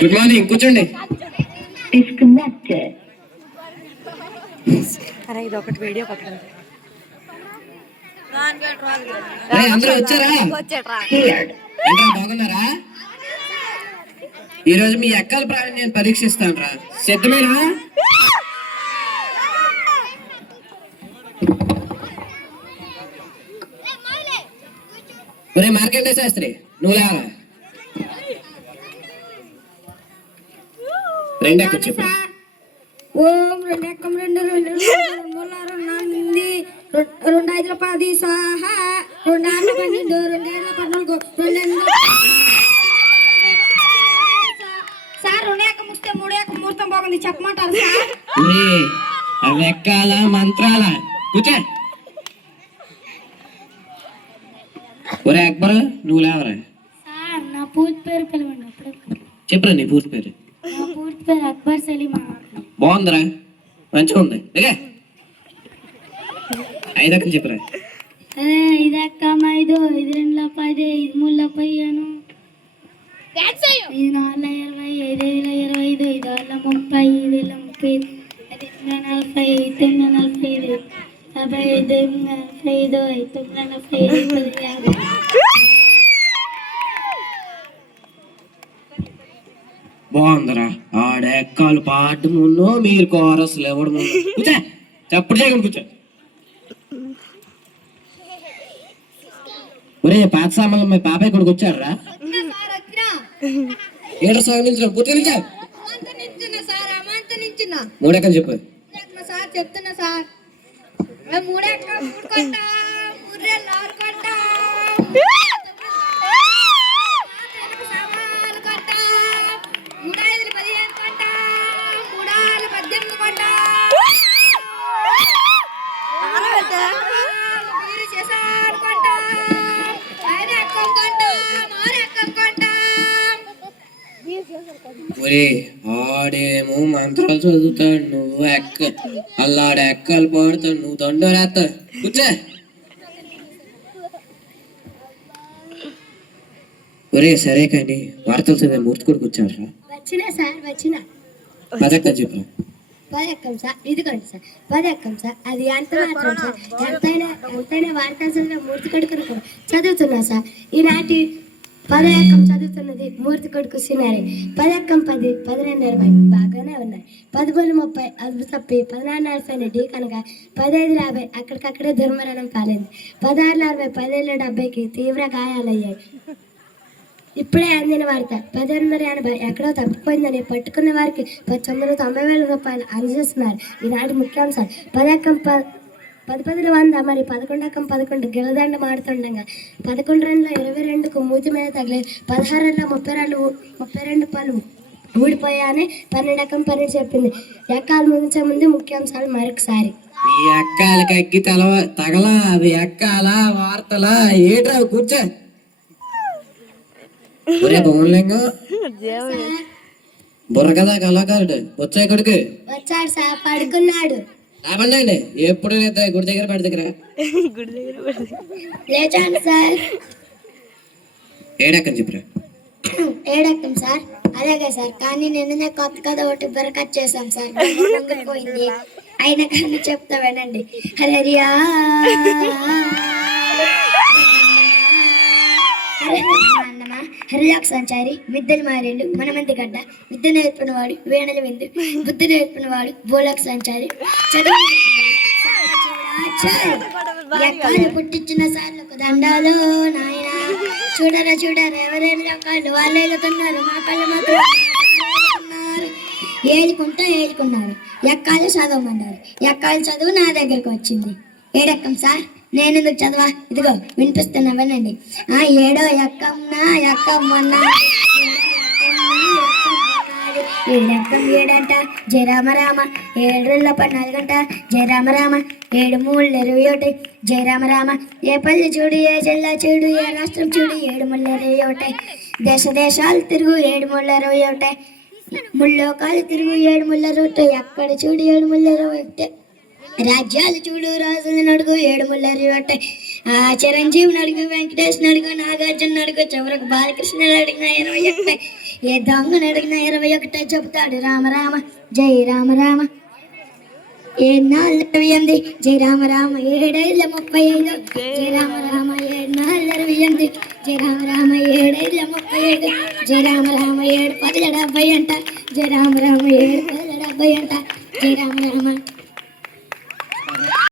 Good morning, కూర్చోండి. ఇది ఒకటి వీడియో పట్టండి. అందరూ వచ్చారా? బాగున్నారా? ఈరోజు మీ అక్కల ప్రాణం నేను పరీక్షిస్తాను రా. సిద్ధమేనా? ఒరే మార్కండే శాస్త్రి, నువ్వు లేవా? రెండెక్క చెప్పు. ఓం రెండెక్కం రెండు రెండు మూలారు నాంది 2 5 10 స్వాహ 2 6 12 2 7 14 2 సార్ 2 ఎక్క ముస్తే 3 ఎక్క ముహూర్తం బాగుంది చెప్పమంటారు సార్? అవి ఎక్కాల మంత్రాల. కూర్చో. ఒరే అక్బర్, నువ్వు లేవరా? సార్ నా పూర్తి పేరు పిలవండి. చెప్పరా నీ పూర్తి పేరు? నా పూర్తి పేరు అక్బర్ సలీమా. బాగుందిరా, మంచిగా ఉంది. ఐదక్కని చెప్పరా? 5 ఎక్క 5 5 2 10 5 3 15 5 4 20 5 5 25 5 6 30 5 30 5 40 5 45 45 బాగుందిరా. ఆడెక్కాలు పాటు ముందు మీరు కోరస్లు ఎవడు ముందు. కూర్చో, చప్పుడు చేయకుండా కూర్చో. ఒరే పాత సామాన్లు మీ పాపయ్య కొడుకు వచ్చారా? ఏడు సాగు నుంచి పూర్తిగా నిలిచా. 3 ఎక్కలు చెప్పు. సార్ చెప్తున్నా సార్. 3 ఎక్క 3 కొట్ట 3 6 కొట్ట 5 ఒరే ఆడేమో మంత్రాలు చదువుతాడు, నువ్వు అల్లాడు ఎక్కలు పాడుతాడు, నువ్వు దండోరేస్తా. కూర్చో. ఒరే సరే కానీ వార్తలు చదివే మూర్తి కూడా కూర్చోరా? వచ్చినా సార్ వచ్చినా. 10 ఎక్కలు చెప్పరా? 10 ఎక్కం సార్. ఇదిగోండి సార్ 10 ఎక్కం సార్. అది ఎంత మాత్రం సార్. ఎంతైనా వార్తలు చదివే మూర్తి కొడుకును కూడా చదువుతున్నా సార్. ఈనాటి 10 ఎక్కం చదువుతున్నది మూర్తి కొడుకు సినారి. 10 ఎక్కం 10 12 20 బాగానే ఉన్నాయి. 10 బళ్ళు 30 అదుపు తప్పి 14 40 ఢీ కనుక 15 50 అక్కడికక్కడే దుర్మరణం కాలేదు. 16 60 17 70కి తీవ్ర గాయాలయ్యాయి. ఇప్పుడే అందిన వార్త 1880 ఎక్కడో తప్పిపోయిందని పట్టుకున్న వారికి 990,000 రూపాయలు అందజేస్తున్నారు. ఈనాటి ముఖ్యాంశాలు 10 ఎక్కం 10 100 మరి 11 ఎక్కం 11 గిలదండ మాడుతుండగా 11 రన్ల 22కు మూతి మీద తగిలి 16 రన్ల 32 పళ్ళు ఊడిపోయాని 12 ఎక్కం 12 చెప్పింది. ఎక్కాలు ముగించే ముందు ముఖ్యాంశాలు మరొకసారి. ఈ ఎక్కాలకి ఎక్కి తగల అవి ఎక్కాల వార్తలా ఏట్రా? కూర్చో. ఒరే బొమ్మలింగం, బుర్రకథా కళాకారుడు వచ్చాయి కొడుకు. వచ్చాడు సార్, పడుకున్నాడు. రాబండి, ఎప్పుడు గుడి దగ్గర పడి దగ్గర లేచాను సార్. 7 ఎక్కని చెప్పరా? 7 ఎక్కం సార్. అలాగే సార్, కానీ నిన్ననే కొత్త కథ ఒకటి బరకట్ చేశాం సార్. పోయింది అయినా కానీ చెప్తా వినండి. హరియా అన్నమా హరిలాక్ సంచారి విద్యలు మారేళ్ళు మనమంది గడ్డ విద్య నేర్పినవాడు వేణల విందు బుద్ధి నేర్పినవాడు భూలోక్ సంచారి చదువు ఎక్కాలు పుట్టించిన సార్లకు దండాలు నాయన. చూడరా ఎవరైనా రకాలు వాళ్ళు వెళ్తున్నారు, మా కళ్ళు మాత్రం ఏలుకున్నారు. ఎక్కాలు చదవమన్నారు. ఎక్కాలు చదువు నా దగ్గరకు వచ్చింది. 7 ఎక్కం సార్. నేను ఎందుకు చదవా? ఇదిగో వినిపిస్తున్నా వినండి. 7వ ఎక్కం నా ఎక్కం మొన్న 7 ఎక్కం 7 అంట జయ రామ రామ 7 14 గంట జయ రామ రామ 7 3 21 జయ రామ రామ. ఏ పల్లె చూడు, ఏ జిల్లా చూడు, ఏ రాష్ట్రం చూడు 7 3 21. దేశాలు తిరుగు 7 3 21. ముల్లోకాలు తిరుగు 7 3 21. ఎక్కడ చూడు 7 3 21. రాజ్యాలు చూడు రాజులు నడుగు ఏడు ముల్లరి రొట్టె ఆ చిరంజీవి అడుగు వెంకటేష్ అడుగు నాగార్జున అడుగు చివరకు బాలకృష్ణుడు అడిగిన 21 ఏ దొంగను అడిగిన 21 చెబుతాడు రామ రామ జై రామ రామ ఏ 428 జై రామ రామ 7:35 జై రామ రామ 4:28 జై రామ రామ 7:35 జై రామ రామ 7:10 అంట జై రామ రామ 7:10 అంట జై రామ రామ